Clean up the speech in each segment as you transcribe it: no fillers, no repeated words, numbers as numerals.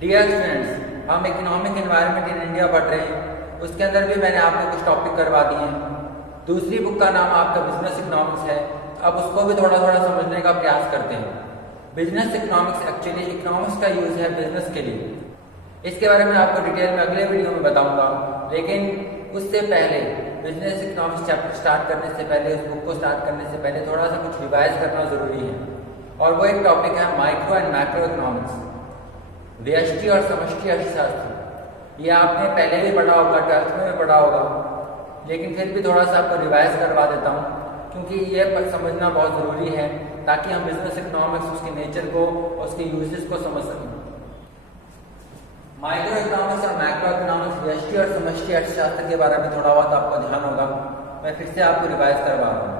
Dear students, हम economic environment in India पढ़ रहे हैं। उसके अंदर भी मैंने आपको कुछ टॉपिक करवा दिए हैं। दूसरी बुक का नाम आपका बिजनेस इकोनॉमिक्स है। अब उसको भी थोड़ा थोड़ा समझने का प्रयास करते हैं। बिजनेस इकोनॉमिक्स एक्चुअली इकोनॉमिक्स का यूज है बिजनेस के लिए। इसके बारे में आपको डिटेल में अगले वीडियो में बताऊंगा, लेकिन उससे पहले बिजनेस इकोनॉमिक्स चैप्टर स्टार्ट करने से पहले, उस बुक को स्टार्ट करने से पहले थोड़ा सा कुछ रिवाइज करना जरूरी है। और वो एक टॉपिक है माइक्रो एंड मैक्रो इकोनॉमिक्स, व्यष्टि और समष्टि अर्थशास्त्र। ये आपने पहले भी पढ़ा होगा, 12th में भी पढ़ा होगा, लेकिन फिर भी थोड़ा सा आपको रिवाइज करवा देता हूँ, क्योंकि ये समझना बहुत ज़रूरी है ताकि हम बिजनेस इकोनॉमिक्स, उसके नेचर को, उसके यूजेस को समझ सकें। माइक्रो इकोनॉमिक्स और मैक्रो इकोनॉमिक्स, व्यष्टि और समष्टि अर्थशास्त्र के बारे में थोड़ा बहुत आपको ध्यान होगा। मैं फिर से आपको रिवाइज करवा रहा हूँ।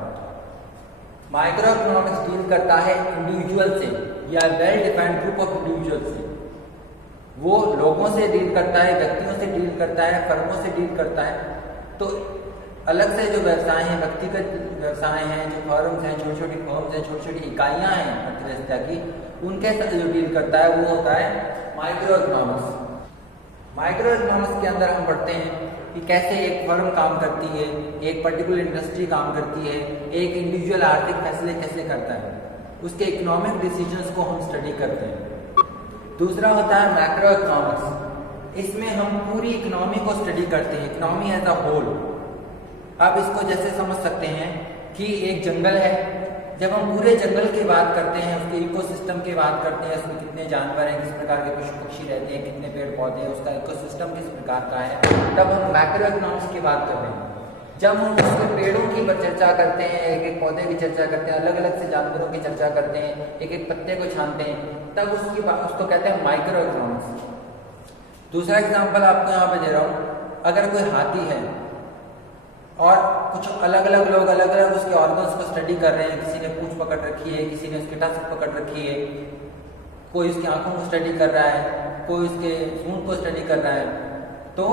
माइक्रो इकोनॉमिक्स डील करता है इंडिविजुअल से या well defined group of individual से। वो लोगों से डील करता है, व्यक्तियों से डील करता है, फर्मों से डील करता है। तो अलग से जो व्यवसाय हैं, व्यक्तिगत व्यवसाय हैं, जो फर्म्स हैं, छोटी छोटी फर्म्स हैं, छोटी छोटी इकाइयां हैं अर्थव्यवस्था की, उनके साथ जो डील करता है वो होता है माइक्रो इकोनॉमिक्स। माइक्रो इकोनॉमिक्स के अंदर हम पढ़ते हैं कि कैसे एक फर्म काम करती है, एक पर्टिकुलर इंडस्ट्री काम करती है, एक इंडिविजुअल आर्थिक फैसले कैसे करता है, उसके इकोनॉमिक डिसीजंस को हम स्टडी करते हैं। दूसरा होता है मैक्रो इकोनॉमिक्स। इसमें हम पूरी इकोनॉमी को स्टडी करते हैं, इकोनॉमी एज अ होल। आप इसको जैसे समझ सकते हैं कि एक जंगल है। जब हम पूरे जंगल की बात करते हैं, उसके इकोसिस्टम की बात करते हैं, उसमें कितने जानवर हैं, किस प्रकार के पशु पक्षी रहते हैं, कितने पेड़ पौधे हैं, उसका इकोसिस्टम किस प्रकार का है, तब हम मैक्रो इकोनॉमिक्स की बात कर रहे हैं। जब हम उसके पेड़ों की चर्चा करते हैं, एक एक पौधे की चर्चा करते हैं, अलग अलग से जानवरों की चर्चा करते हैं, एक एक पत्ते को छानते हैं, तब उसको कहते हैं माइक्रो इकोनॉमिक्स। दूसरा एग्जांपल आपको यहाँ पे दे रहा हूँ। अगर कोई हाथी है और कुछ अलग अलग लोग अलग अलग उसके ऑर्गन्स को स्टडी कर रहे हैं, किसी ने पूंछ पकड़ रखी है, किसी ने उसकी टस्क पकड़ रखी है, कोई उसकी आंखों को स्टडी कर रहा है, कोई उसके सूंड को स्टडी कर रहा है, तो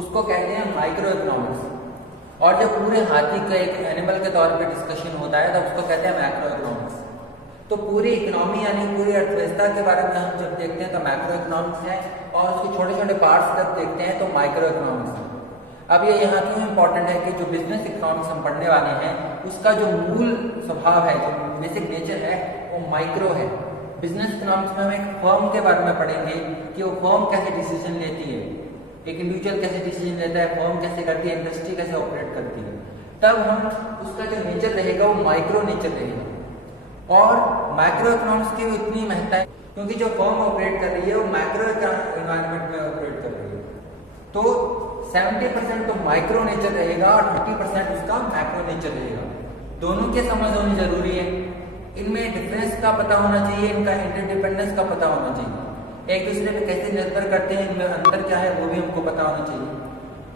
उसको कहते हैं माइक्रो इकोनॉमिक्स। और जब पूरे हाथी का एक एनिमल के तौर पे डिस्कशन होता है तो उसको कहते हैं मैक्रो इकोनॉमिक्स। तो पूरी इकोनॉमी यानी पूरी अर्थव्यवस्था के बारे में हम जब देखते हैं तो मैक्रो इकोनॉमिक्स है, और उसके छोटे छोटे पार्ट्स जब देखते हैं तो माइक्रो इकोनॉमिक्स है। अब ये यहाँ क्यों इम्पोर्टेंट है कि जो बिजनेस इकोनॉमिक्स हम पढ़ने वाले हैं उसका जो मूल स्वभाव है, जो बेसिक नेचर है, वो माइक्रो है। बिजनेस इकोनॉमिक्स में हम एक फर्म के बारे में पढ़ेंगे कि वो फर्म कैसे डिसीजन लेती है, एक इंडिविजुअल कैसे डिसीजन लेता है, फर्म कैसे करती है, इंडस्ट्री कैसे ऑपरेट करती है। तब हम उसका जो नेचर रहेगा वो माइक्रो नेचर रहेगा। और माइक्रो इकोनॉमिक्स की इतनी महत्ता है क्योंकि जो फर्म ऑपरेट कर रही है वो माइक्रो एनवायरनमेंट में ऑपरेट कर रही है। तो 70% तो माइक्रो नेचर रहेगा और 30% उसका मैक्रो नेचर रहेगा। दोनों के समझ होनी जरूरी है। इनमें डिफरेंस का पता होना चाहिए, इनका इंटरडिपेंडेंस का पता होना चाहिए, एक दूसरे पे कैसे निर्भर करते हैं, इनमें अंतर क्या है वो भी हमको पता होना चाहिए।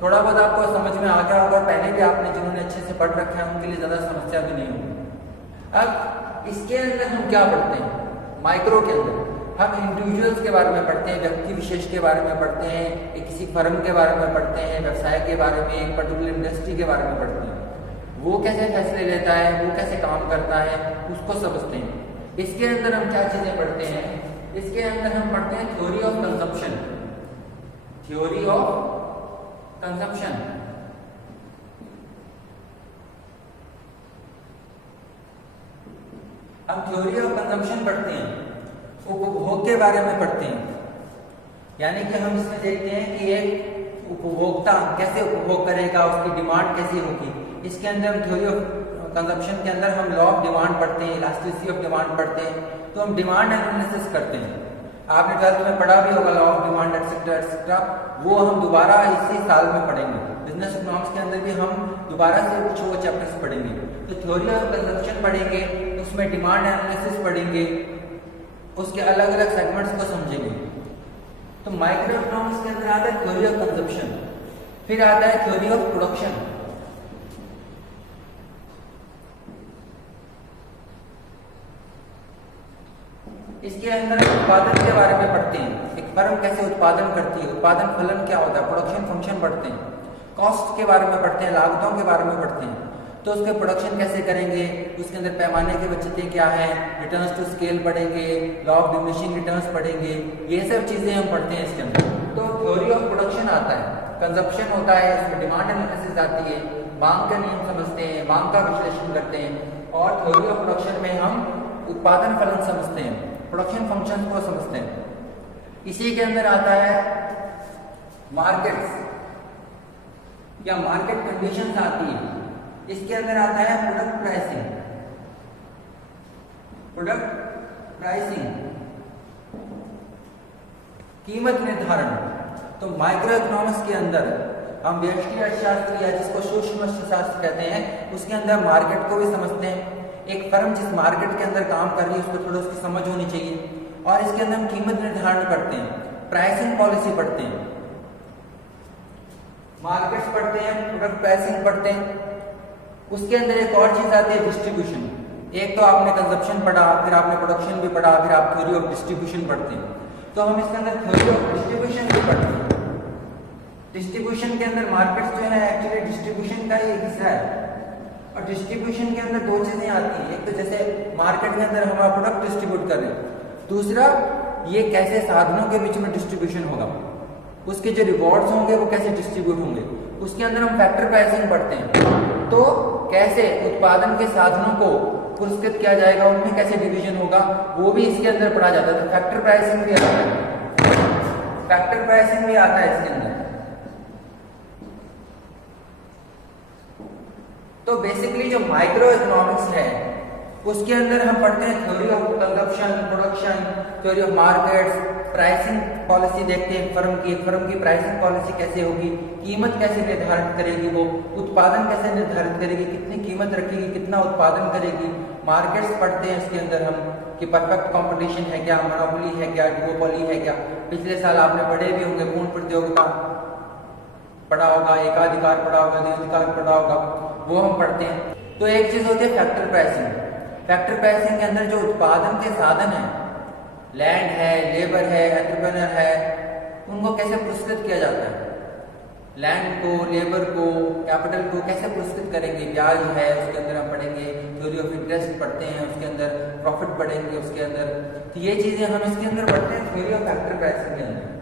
थोड़ा बहुत आपको समझ में आ गया होगा, पहले भी आपने जिन्होंने अच्छे से पढ़ रखा है उनके लिए ज़्यादा समस्या भी नहीं होगी। अब इसके अंदर हम क्या पढ़ते हैं? माइक्रो के अंदर हम इंडिविजुअल्स के बारे में पढ़ते हैं, व्यक्ति विशेष के बारे में पढ़ते हैं, किसी फर्म के बारे में पढ़ते हैं, व्यवसाय के बारे में, एक पर्टिकुलर इंडस्ट्री के बारे में पढ़ते हैं। वो कैसे फैसले लेता है, वो कैसे काम करता है, उसको समझते हैं। इसके अंदर हम क्या चीज़ें पढ़ते हैं? इसके अंदर हम पढ़ते हैं theory of consumption. Theory of consumption हम थ्योरी ऑफ कंजम्पशन पढ़ते हैं, उपभोग के बारे में पढ़ते हैं। यानी कि हम इसमें देखते हैं कि एक उपभोक्ता कैसे उपभोग करेगा, उसकी डिमांड कैसी होगी। इसके अंदर हम थ्योरी ऑफ कंजम्पशन के अंदर हम लॉ ऑफ डिमांड पढ़ते हैं, इलास्टिसिटी ऑफ डिमांड पढ़ते हैं। तो हम डिमांड एनालिसिस करते हैं। आपने 12th में पढ़ा भी होगा law of demand etcetera etcetera, वो हम दोबारा इसी साल में पढ़ेंगे। बिजनेस इकोनॉमिक्स के अंदर भी हम दोबारा से कुछ वो चैप्टर्स पढ़ेंगे। तो थ्योरी ऑफ कंजम्पशन पढ़ेंगे, उसमें डिमांड एनालिसिस पढ़ेंगे, उसके अलग अलग सेगमेंट्स को समझेंगे। तो माइक्रो इकोनॉमिक्स के अंदर आता है थ्योरी ऑफ कंजम्पशन, फिर आता है थ्योरी ऑफ प्रोडक्शन। इसके अंदर उत्पादन के बारे में पढ़ते हैं, एक फर्म कैसे उत्पादन करती है, उत्पादन फलन क्या होता है, प्रोडक्शन फंक्शन पढ़ते हैं। कॉस्ट के बारे में पढ़ते हैं, लागतों के बारे में पढ़ते हैं। तो उसके प्रोडक्शन कैसे करेंगे, उसके अंदर पैमाने के बचतें क्या हैं, रिटर्न्स टू स्केल पढ़ेंगे, लॉ ऑफ डिमिनिशिंग रिटर्न्स पढ़ेंगे, ये सब चीज़ें हम पढ़ते हैं इसके अंदर। तो थ्योरी ऑफ प्रोडक्शन आता है, कंजप्शन होता है, इसमें डिमांड एनालिसिस आती है, मांग का नियम समझते हैं, मांग का विश्लेषण करते हैं, और थ्योरी ऑफ प्रोडक्शन में हम उत्पादन फलन समझते हैं, प्रोडक्शन फंक्शन को समझते हैं। इसी के अंदर आता है मार्केट्स या मार्केट कंडीशंस आती है। इसके अंदर आता है प्रोडक्ट प्राइसिंग, कीमत निर्धारण। तो माइक्रो इकोनॉमिक्स के अंदर हम व्यष्टि अर्थशास्त्र या जिसको सूक्ष्म अर्थशास्त्र कहते हैं उसके अंदर मार्केट को भी समझते हैं। एक फर्म जिस मार्केट के अंदर काम कर रही है उसको थोड़ा उसकी समझ होनी चाहिए, और इसके अंदर हम कीमत निर्धारण करते हैं, प्राइसिंग पॉलिसी पढ़ते हैं, मार्केट्स पढ़ते हैं, प्रोडक्ट प्राइसिंग पढ़ते हैं। उसके अंदर एक और चीज आती है डिस्ट्रीब्यूशन। एक तो आपने कंजप्शन पढ़ा, फिर आपने प्रोडक्शन भी पढ़ा, फिर आप थ्योरी ऑफ डिस्ट्रीब्यूशन पढ़ते हैं। तो हम इसके अंदर थ्योरी ऑफ डिस्ट्रीब्यूशन भी पढ़ते हैं। डिस्ट्रीब्यूशन के अंदर मार्केट्स जो है एक्चुअली डिस्ट्रीब्यूशन का ही एक हिस्सा है, और डिस्ट्रीब्यूशन के अंदर दो चीजें आती हैं। एक तो जैसे मार्केट के अंदर हमारा प्रोडक्ट डिस्ट्रीब्यूट कर रहे हैं, दूसरा ये कैसे साधनों के बीच में डिस्ट्रीब्यूशन होगा, उसके जो रिवॉर्ड्स होंगे वो कैसे डिस्ट्रीब्यूट होंगे। उसके अंदर हम फैक्टर प्राइसिंग पढ़ते हैं, तो कैसे उत्पादन के साधनों को पुरस्कृत किया जाएगा, उनमें कैसे डिवीजन होगा, वो भी इसके अंदर पढ़ा जाता है। तो फैक्टर प्राइसिंग भी आता है, फैक्टर प्राइसिंग भी आता है इसके अंदर। तो बेसिकली जो माइक्रो इकोनॉमिक्स है उसके अंदर हम पढ़ते हैं theory of consumption, production, theory of markets, pricing policy देखते हैं फर्म की प्राइसिंग पॉलिसी कैसे होगी, कीमत कैसे निर्धारित करेगी, वो उत्पादन कैसे निर्धारित करेगी, कितनी कीमत रखेगी, कितना उत्पादन करेगी। मार्केट्स पढ़ते हैं इसके अंदर हम कि परफेक्ट कंपटीशन है क्या, मोनोपोली है क्या, डुओपोली है क्या। पिछले साल आपने पढ़े भी होंगे, पूर्ण प्रतियोगिता पढ़ा होगा, एकाधिकार पढ़ा होगा, द्विधिकार पढ़ा होगा, वो हम पढ़ते हैं। तो एक चीज होती है फैक्टर प्राइसिंग। फैक्टर प्राइसिंग के अंदर जो उत्पादन के साधन है, लैंड है, लेबर है, एंटरप्रेन्योर है, उनको कैसे पुरस्कृत किया जाता है। लैंड को, लेबर को, कैपिटल को कैसे पुरस्कृत करेंगे, ब्याज है उसके अंदर हम पढ़ेंगे, थ्योरी ऑफ इंटरेस्ट पढ़ते हैं, उसके अंदर प्रॉफिट पढ़ेंगे उसके अंदर। तो ये चीजें हम इसके अंदर पढ़ते हैं थ्योरी ऑफ फैक्टर प्राइसिंग के अंदर।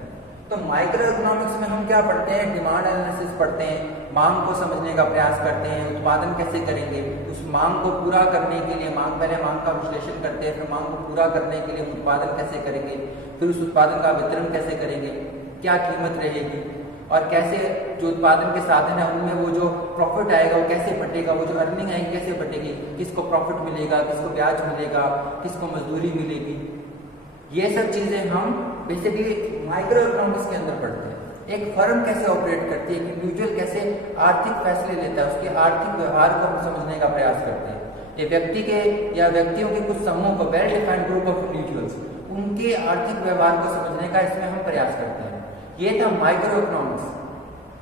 तो माइक्रो इकोनॉमिक्स में हम क्या पढ़ते हैं, डिमांड एनालिसिस पढ़ते हैं, मांग को समझने का प्रयास करते हैं, उत्पादन कैसे करेंगे, उस मांग को पूरा करने के लिए पहले मांग का विश्लेषण करते हैं, फिर मांग को पूरा करने के लिए उत्पादन कैसे करेंगे, फिर उस उत्पादन का वितरण कैसे करेंगे, क्या कीमत रहेगी, और कैसे जो उत्पादन के साधन है उनमें वो जो प्रॉफिट आएगा वो कैसे बटेगा, वो जो अर्निंग आएगी कैसे बटेगी, किसको प्रॉफिट मिलेगा, किसको ब्याज मिलेगा, किसको मजदूरी मिलेगी। ये सब चीजें हम बेसिकली माइक्रो इकोनॉमिक्स के अंदर पढ़ते हैं। एक फर्म कैसे ऑपरेट करती है, एक इंडिविजुअल कैसे आर्थिक फैसले लेता है, उसके आर्थिक व्यवहार को हम समझने का प्रयास करते हैं। ये व्यक्ति के या व्यक्तियों के कुछ समूह को, well defined group of individuals, उनके आर्थिक व्यवहार को समझने का इसमें हम प्रयास करते हैं। ये था माइक्रो इकोनॉमिक्स,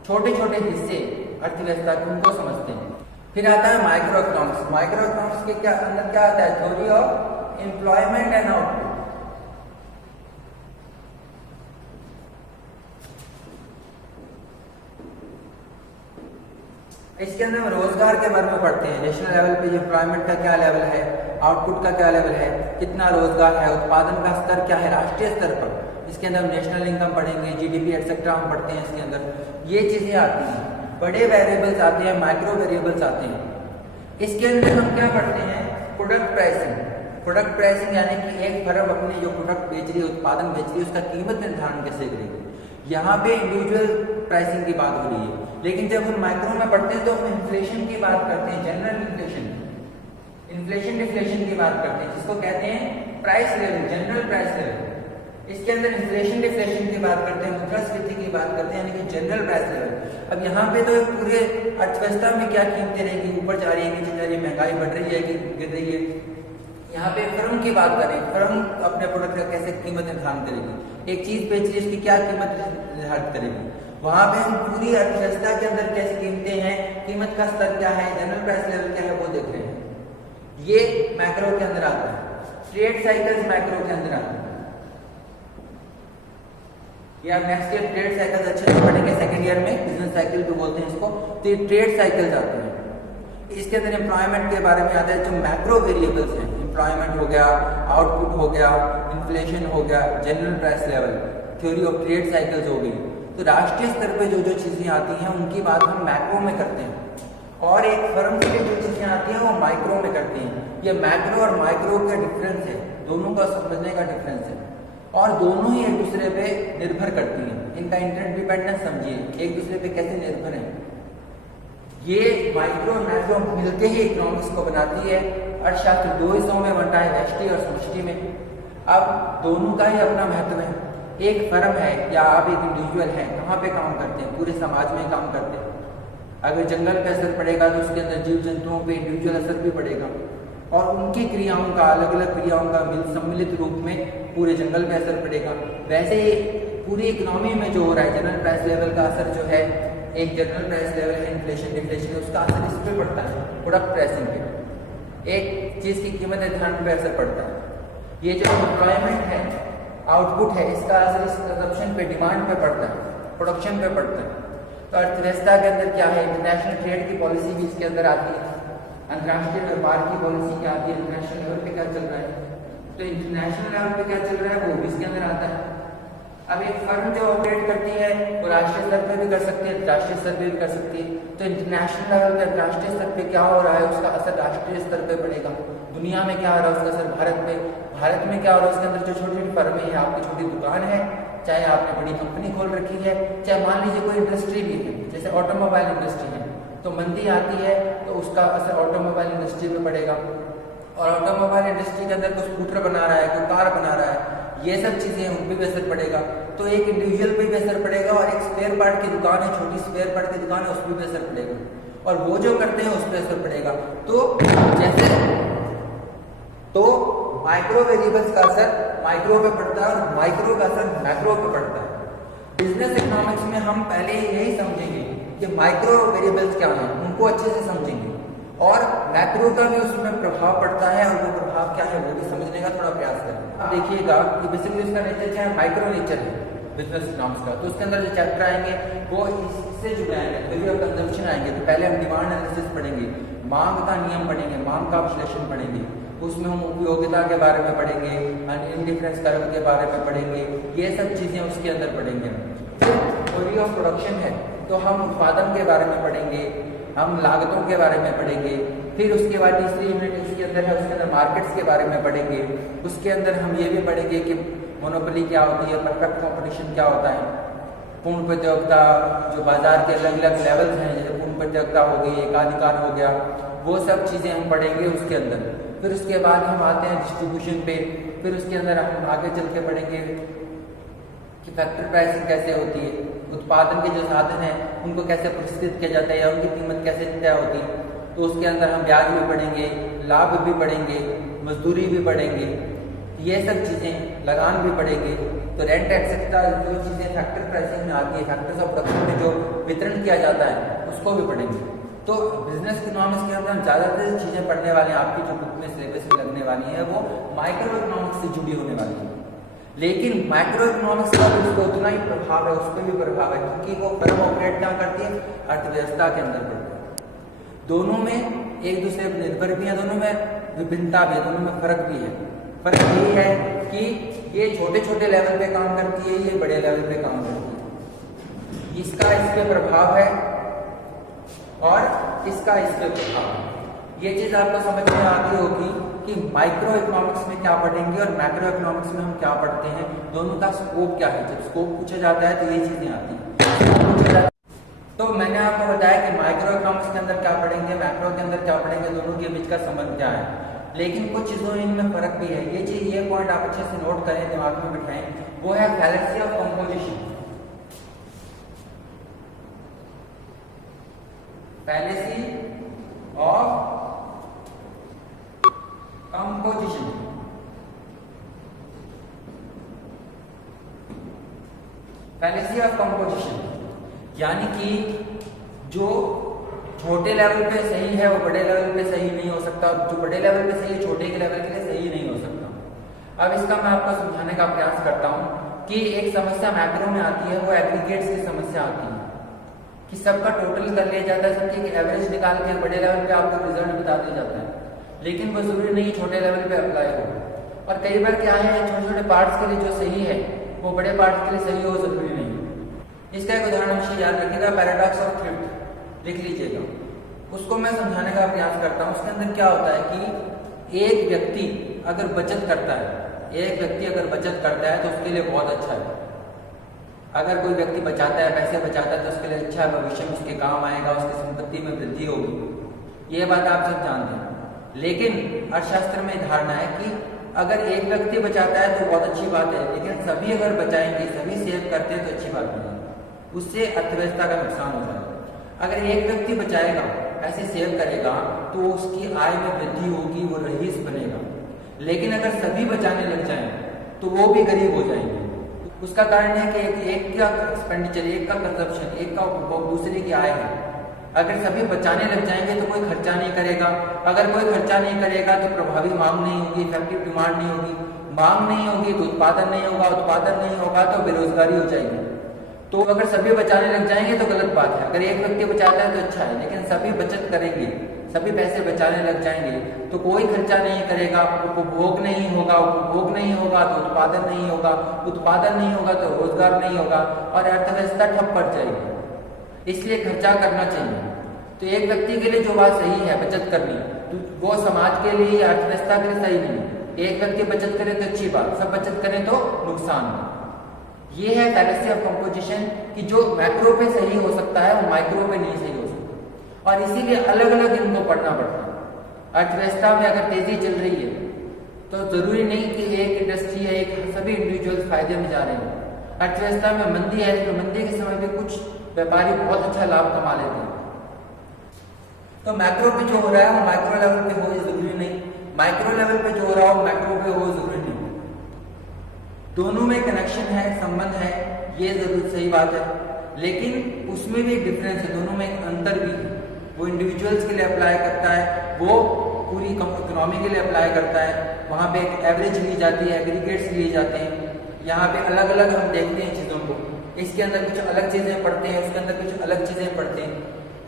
छोटे छोटे हिस्से अर्थव्यवस्था के, उनको समझते हैं। फिर आता है माइक्रो इकोनॉमिक्स। माइक्रो इकोनॉमिक्स के क्या अंदर क्या आता है, theory of employment and output. इसके अंदर हम रोजगार के बारे में पढ़ते हैं, नेशनल लेवल पे एम्प्लॉयमेंट का क्या लेवल है, आउटपुट का क्या लेवल है, कितना रोजगार है, उत्पादन का स्तर क्या है राष्ट्रीय स्तर पर। इसके अंदर हम नेशनल इनकम पढ़ेंगे, जीडीपी एक्सेट्रा हम पढ़ते हैं इसके अंदर। ये चीजें आती हैं, बड़े वेरिएबल्स आते हैं, माइक्रो वेरिएबल्स आते हैं। इसके अंदर हम क्या पढ़ते हैं, प्रोडक्ट प्राइसिंग। प्रोडक्ट प्राइसिंग यानी कि एक फर्म अपनी जो प्रोडक्ट बेच रही है, उत्पादन बेच रही है, उसका कीमत निर्धारण कैसे करेगी। यहाँ पे इंडिविजुअल प्राइसिंग की बात हो रही है, लेकिन जब हम माइक्रो में पढ़ते हैं तो हम इन्फ्लेशन की बात करते हैं, जनरल इन्फ्लेशन, इन्फ्लेशन डिफ्लेशन की बात करते हैं, जिसको कहते हैं price level, general price level. इसके अंदर इन्फ्लेशन डिफ्लेशन की बात करते हैं, मुद्रास्फीति की बात करते हैं, यानी कि जनरल प्राइस लेवल। अब यहाँ पे तो पूरे अर्थव्यवस्था में क्या कीमतें रहेगी, ऊपर जा रही है, नीचे जा रही है, महंगाई बढ़ रही है कि गिर रही है। यहाँ पे फर्म की बात करें, फर्म अपने प्रोडक्ट का कैसे कीमत निर्धारण करेगी, एक चीज बेच रही है उसकी क्या कीमत निर्धारित करेगी। वहां पे हम पूरी अर्थव्यवस्था के अंदर कैसी कीमतें हैं, कीमत का स्तर क्या है, जनरल प्राइस लेवल क्या है, वो देख रहे हैं। ये मैक्रो के अंदर आता है। ट्रेड साइकिल्स मैक्रो के अंदर आते हैं। ये आप नेक्स्ट ईयर ट्रेड साइकिल्स अच्छे से पढ़ेंगे, सेकंड ईयर में बिजनेस साइकिल भी बोलते हैं इसको। तो ये ट्रेड साइकिल्स आते हैं। इसके अंदर एम्प्लॉयमेंट के बारे में आता है जो मैक्रो वेरिएबल्स हैं, एम्प्लॉयमेंट हो गया, आउटपुट हो गया, इन्फ्लेशन हो गया, general price level, theory of trade cycles हो गई। तो राष्ट्रीय स्तर पे जो जो चीज़ें आती हैं उनकी बात हम मैक्रो में करते हैं, और एक फर्म के लिए जो चीज़ें आती हैं वो माइक्रो में करते हैं। ये मैक्रो और माइक्रो का डिफरेंस है, दोनों का समझने का डिफरेंस है, और दोनों ही एक दूसरे पे निर्भर करती हैं। इनका इंटरडिपेंडेंस समझिए, एक दूसरे पे कैसे निर्भर हैं। ये माइक्रो और मैक्रो मिलके ही इकोनॉमिक्स को बनाती है। अर्थशास्त्र दो हिस्सों में बनता है, व्यष्टि और समष्टि में। अब दोनों का ही अपना महत्व है। एक फर्म है या आप एक इंडिविजुअल हैं, कहाँ पे काम करते हैं? पूरे समाज में काम करते हैं। अगर जंगल पे असर पड़ेगा तो उसके अंदर जीव जंतुओं पे इंडिविजुअल असर भी पड़ेगा, और उनकी क्रियाओं का, अलग अलग क्रियाओं का सम्मिलित रूप में पूरे जंगल पे असर पड़ेगा। वैसे ही पूरी इकोनॉमी में जो हो रहा है, जनरल प्राइस लेवल का असर जो है, एक जनरल प्राइस लेवल है, इन्फ्लेशन डिफ्लेशन, उसका असर इस पे पड़ता है, प्रोडक्ट प्राइसिंग पे। एक चीज़ की कीमत निर्धारण पे असर पड़ता है। ये जो एम्प्लॉयमेंट है, आउटपुट है, इसका असर इस कंजप्शन पे, डिमांड पे पड़ता है, प्रोडक्शन पे पड़ता है। तो अर्थव्यवस्था के अंदर क्या है? इंटरनेशनल ट्रेड की पॉलिसी भी इसके अंदर आती है, अंतर्राष्ट्रीय व्यापार की पॉलिसी क्या आती है, इंटरनेशनल लेवल पे क्या चल रहा है, तो इंटरनेशनल लेवल पे क्या चल रहा है वो भी इसके अंदर आता है। अब एक फर्म जो ऑपरेट करती है वो राष्ट्रीय स्तर पे भी कर सकती है, राष्ट्रीय स्तर पे भी कर सकती है। तो इंटरनेशनल लेवल पे, राष्ट्रीय स्तर पे क्या हो रहा है उसका असर राष्ट्रीय स्तर पे पड़ेगा। दुनिया में क्या हो रहा है उसका असर भारत पे, भारत में क्या हो रहा है उसके अंदर जो छोटी छोटी फर्में हैं, आपकी छोटी दुकान है, चाहे आपने बड़ी कंपनी खोल रखी है, चाहे मान लीजिए कोई इंडस्ट्री भी है, जैसे ऑटोमोबाइल इंडस्ट्री है, तो मंदी आती है तो उसका असर ऑटोमोबाइल इंडस्ट्री पे पड़ेगा। और ऑटोमोबाइल इंडस्ट्री के अंदर कोई स्कूटर बना रहा है, कोई कार बना रहा है, ये सब चीज़ें उन पर भी असर पड़ेगा। तो एक इंडिविजुअल पे भी असर पड़ेगा, और एक स्पेयर पार्ट की दुकान है, छोटी स्पेयर पार्ट की दुकान है, उस पर भी असर पड़ेगा, और वो जो करते हैं उस पर असर पड़ेगा। तो माइक्रो वेरिएबल्स का असर माइक्रो पे पड़ता है और माइक्रो का असर मैक्रो पे पड़ता है। बिजनेस इकोनॉमिक्स में हम पहले यही समझेंगे कि माइक्रो वेरिएबल्स क्या हैं, उनको अच्छे से समझेंगे, और मैक्रो का भी उसमें प्रभाव पड़ता है, और वो प्रभाव क्या है वो भी समझने का थोड़ा प्रयास करें। आप देखिएगा कि बेसिकली उसका नेचर क्या है, माइक्रो नेचर है बिजनेस इकोनॉमिक्स का। तो उसके अंदर जो चैप्टर आएंगे वो इससे जुड़े आएंगे, थ्योरी ऑफ कंजम्पशन आएंगे। तो पहले हम डिमांड एनालिसिस पढ़ेंगे, मांग का नियम पढ़ेंगे, मांग का विश्लेषण पढ़ेंगे, उसमें हम उपयोगिता के बारे में पढ़ेंगे, इंडिफरेंस कर्व के बारे में पढ़ेंगे, ये सब चीज़ें उसके अंदर पढ़ेंगे। थ्योरी ऑफ प्रोडक्शन है तो हम उत्पादन के बारे में पढ़ेंगे, हम लागतों के बारे में पढ़ेंगे। फिर उसके बाद तीसरी यूनिट इसके अंदर है, उसके अंदर मार्केट्स के बारे में पढ़ेंगे। उसके अंदर हम ये भी पढ़ेंगे कि मोनोपोली क्या होती है, परफेक्ट कॉम्पिटिशन क्या होता है, पूर्ण प्रतियोगिता, जो बाजार के अलग अलग लेवल्स हैं, जैसे पूर्ण प्रतियोगिता हो गई, एकाधिकार हो गया, वो सब चीज़ें हम पढ़ेंगे उसके अंदर। फिर उसके बाद हम आते हैं डिस्ट्रीब्यूशन पे। फिर उसके अंदर हम आगे चल के पढ़ेंगे कि फैक्टर प्राइसिंग कैसे होती है, उत्पादन के जो साधन हैं उनको कैसे पुरस्कृत किया जाता है या उनकी कीमत कैसे तय होती है। तो उसके अंदर हम ब्याज भी पढ़ेंगे, लाभ भी पढ़ेंगे, मजदूरी भी पढ़ेंगे, ये सब चीज़ें, लगान भी पढ़ेंगे। तो रेंट एक्सेट्रा जो चीज़ें फैक्टर प्राइसिंग में आती है, फैक्टर्स ऑफ प्रोडक्शन में जो वितरण किया जाता है उसको भी पढ़ेंगे। तो बिजनेस इकोनॉमिक्स के अंदर हम ज़्यादातर चीज़ें पढ़ने वाले हैं, आपकी जो बुक में सिलेबस में लगने वाली है वो माइक्रो इकोनॉमिक्स से जुड़ी होने वाली है। लेकिन माइक्रो इकोनॉमिक्स का भी उसको उतना ही प्रभाव है, उस पर भी प्रभाव है, क्योंकि वो फर्म ऑपरेट क्या करती है, अर्थव्यवस्था के अंदर पड़ता है। दोनों में एक दूसरे पर निर्भर भी है, दोनों में विभिन्नता भी है, दोनों में फर्क भी है। फर्क यही है कि ये छोटे छोटे लेवल पे काम करती है, ये बड़े लेवल पे काम करती है। इसका इस पे प्रभाव है और इसका इस पे प्रभाव है। ये चीज़ आपको समझ में आती होगी कि माइक्रो इकोनॉमिक्स में क्या पढ़ेंगे और मैक्रो इकोनॉमिक्स में हम क्या पढ़ते हैं, दोनों का स्कोप क्या है। जब स्कोप पूछा जाता है तो ये चीज़ें आती हैं। तो मैंने आपको बताया कि माइक्रो इकोनॉमिक्स के अंदर क्या पढ़ेंगे, मैक्रो के अंदर क्या पढ़ेंगे, दोनों के बीच का संबंध क्या है। लेकिन कुछ चीज़ों इनमें फर्क भी है। ये चीज़, ये पॉइंट आप अच्छे से नोट करें, दिमाग में बिठाएं, वो है fallacy of composition. Fallacy of composition. Fallacy of composition यानी कि जो छोटे लेवल पे सही है वो बड़े लेवल पे सही नहीं हो सकता, जो बड़े लेवल पे सही है छोटे के लेवल के लिए सही नहीं हो सकता। अब इसका मैं आपको समझाने का प्रयास करता हूं कि एक समस्या मैक्रो में आती है, वो एग्रीगेट्स की समस्या आती है। कि सबका टोटल कर लिया जाता है, सबकी एक एवरेज निकाल के बड़े लेवल पे आपको रिजल्ट बता दिया जाता है, लेकिन वो जरूरी नहीं छोटे लेवल पे अप्लाई हो। और कई बार क्या है, छोटे छोटे पार्ट्स के लिए जो सही है वो बड़े पार्ट्स के लिए सही हो जरूरी नहीं। इसका एक उदाहरण अवश्य याद रखिएगा, पैराडॉक्स ऑफ थ्रिफ्ट लिख लीजिएगा, उसको मैं समझाने का प्रयास करता हूँ। उसके अंदर क्या होता है कि एक व्यक्ति अगर बचत करता है, एक व्यक्ति अगर बचत करता है तो उसके लिए बहुत अच्छा है। अगर कोई व्यक्ति बचाता है, पैसे बचाता है तो उसके लिए अच्छा है, भविष्य में उसके काम आएगा, उसकी संपत्ति में वृद्धि होगी, ये बात आप सब जानते हैं। लेकिन अर्थशास्त्र में धारणा है कि अगर एक व्यक्ति बचाता है तो बहुत अच्छी बात है, लेकिन सभी अगर बचाएंगे, सभी सेव करते हैं तो अच्छी बात नहीं है, उससे अर्थव्यवस्था का नुकसान हो जाएगा। अगर एक व्यक्ति बचाएगा, पैसे सेव करेगा तो उसकी आय में वृद्धि होगी, वो रईस बनेगा। लेकिन अगर सभी बचाने लग जाएं तो वो भी गरीब हो जाएंगे। उसका कारण है कि एक का एक्सपेंडिचर, एक का कंजप्शन, एक का उपभोग, दूसरे की आय है। अगर सभी बचाने लग जाएंगे तो कोई खर्चा नहीं करेगा, अगर कोई खर्चा नहीं करेगा तो प्रभावी मांग नहीं होगी, इफेक्टिव डिमांड नहीं होगी, मांग नहीं होगी तो उत्पादन नहीं होगा, उत्पादन नहीं होगा तो बेरोजगारी हो जाएगी। तो अगर सभी बचाने लग जाएंगे तो गलत बात है। अगर एक व्यक्ति बचाता है तो अच्छा है, लेकिन सभी बचत करेंगे, सभी पैसे बचाने लग जाएंगे तो कोई खर्चा नहीं करेगा, उपभोग नहीं होगा, उपभोग नहीं होगा तो उत्पादन नहीं होगा, उत्पादन नहीं होगा तो रोजगार नहीं होगा और अर्थव्यवस्था ठप पड़ जाएगी। इसलिए खर्चा करना चाहिए। तो एक व्यक्ति के लिए जो बात सही है बचत करनी, तो वो समाज के लिए, अर्थव्यवस्था के लिए सही नहीं। एक व्यक्ति बचत करे तो अच्छी बात, सब बचत करें तो नुकसान। ये है फैलेसी ऑफ कंपोजिशन कि जो मैक्रो पे सही हो सकता है वो माइक्रो पे नहीं सही हो सकता, और इसीलिए अलग अलग इनको पढ़ना पड़ता है। अर्थव्यवस्था में अगर तेजी चल रही है तो जरूरी नहीं कि एक इंडस्ट्री या एक सभी इंडिविजुअल्स फायदे में जा रहे हैं। अर्थव्यवस्था में मंदी है तो मंदी के समय भी कुछ व्यापारी बहुत अच्छा लाभ कमा लेते हैं। तो मैक्रो पे जो हो रहा है वो माइक्रो लेवल पे हो जरूरी नहीं, माइक्रो लेवल पे जो हो रहा हो मैक्रो पे हो जरूरी नहीं। दोनों में कनेक्शन है, संबंध है, ये जरूर सही बात है, लेकिन उसमें भी एक डिफरेंस है, दोनों में एक अंतर भी है। वो इंडिविजुअल्स के लिए अप्लाई करता है, वो पूरी इकोनॉमी के लिए अप्लाई करता है। वहाँ पे एक एवरेज ली जाती है, एग्रीगेट्स लिए जाते हैं। यहाँ पे अलग अलग हम देखते हैं चीज़ों को, इसके अंदर कुछ अलग चीज़ें पढ़ते हैं, उसके अंदर कुछ अलग चीज़ें पढ़ते हैं।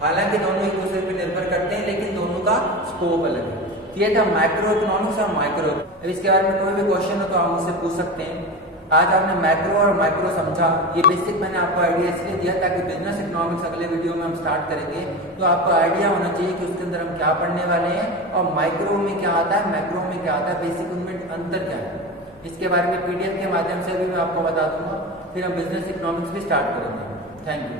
हालांकि दोनों एक दूसरे पर निर्भर करते हैं, लेकिन दोनों का स्कोप अलग है। ये था माइक्रो इकोनॉमिक्स और माइक्रो। अब इसके बारे में कोई भी क्वेश्चन हो तो आप मुझसे पूछ सकते हैं। आज आपने मैक्रो और माइक्रो समझा, ये बेसिक मैंने आपको आइडिया इसलिए दिया ताकि बिजनेस इकोनॉमिक्स अगले वीडियो में हम स्टार्ट करेंगे तो आपको आइडिया होना चाहिए कि उसके अंदर हम क्या पढ़ने वाले हैं और माइक्रो में क्या आता है, मैक्रो में क्या आता है, बेसिक उनमें अंतर क्या है। इसके बारे में PDF के माध्यम से भी मैं आपको बता दूंगा। फिर हम बिजनेस इकोनॉमिक्स भी स्टार्ट करेंगे। Thank you.